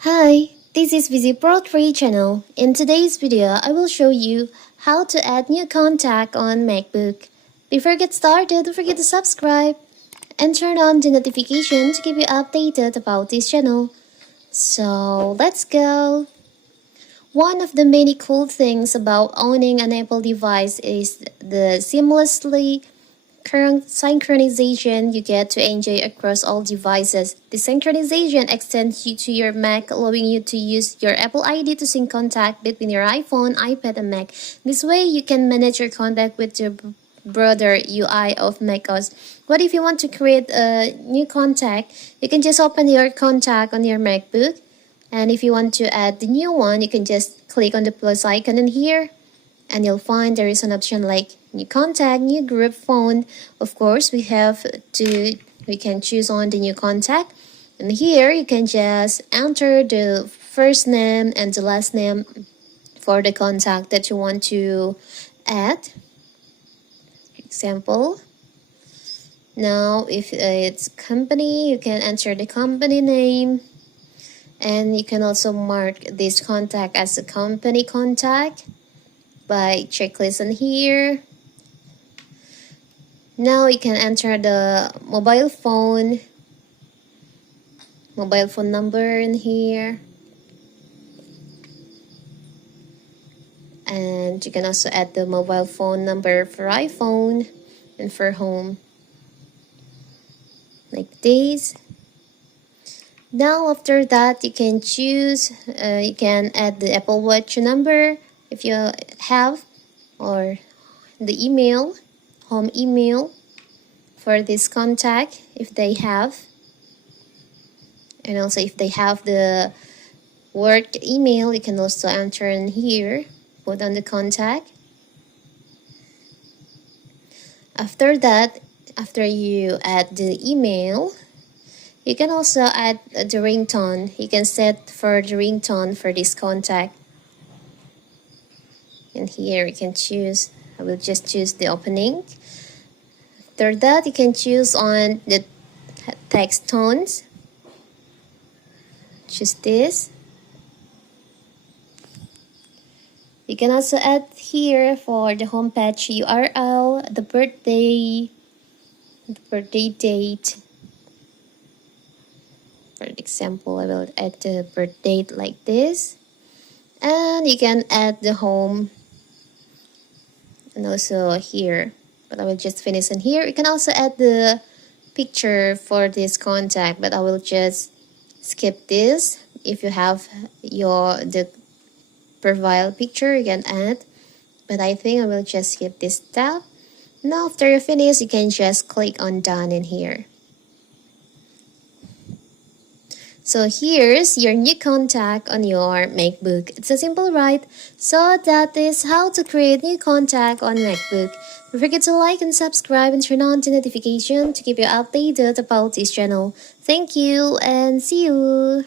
Hi, this is VisiPro3 channel. In today's video, I will show you how to add new contact on MacBook. Before we get started, don't forget to subscribe and turn on the notification to keep you updated about this channel. So let's go! One of the many cool things about owning an Apple device is the seamlessly current synchronization you get to enjoy across all devices. The synchronization extends you to your Mac, allowing you to use your Apple ID to sync contact between your iPhone, iPad, and Mac. This way, you can manage your contact with the broader UI of macOS. What if you want to create a new contact? You can just open your contact on your MacBook. And if you want to add the new one, you can just click on the plus icon in here. And you'll find there is an option like new contact, new group, phone. Of course, we can choose on the new contact. And here you can just enter the first name and the last name for the contact that you want to add. Example. Now, if it's company, you can enter the company name. And you can also mark this contact as a company contact by checklist in here. Now you can enter the mobile phone number in here. And you can also add the mobile phone number for iPhone and for home. Like this. Now after that, you can choose, you can add the Apple Watch number if you have, or the email, home email for this contact if they have. And also if they have the work email, you can also enter in here, put on the contact. After that, after you add the email, you can also add the ringtone. You can set for the ringtone for this contact. And here you can choose, I will just choose the opening. After that, you can choose on the text tones. Choose this. You can also add here for the homepage URL, the birthday date. For example, I will add the birth date like this. And you can add the home and also here. But I will just finish in here. You can also add the picture for this contact, but I will just skip this. If you have the profile picture, you can add. But I think I will just skip this step. Now after you finish, you can just click on done in here. So here's your new contact on your MacBook. It's a simple, right? So that is how to create new contact on MacBook. Don't forget to like and subscribe and turn on the notification to keep you updated about this channel. Thank you and see you!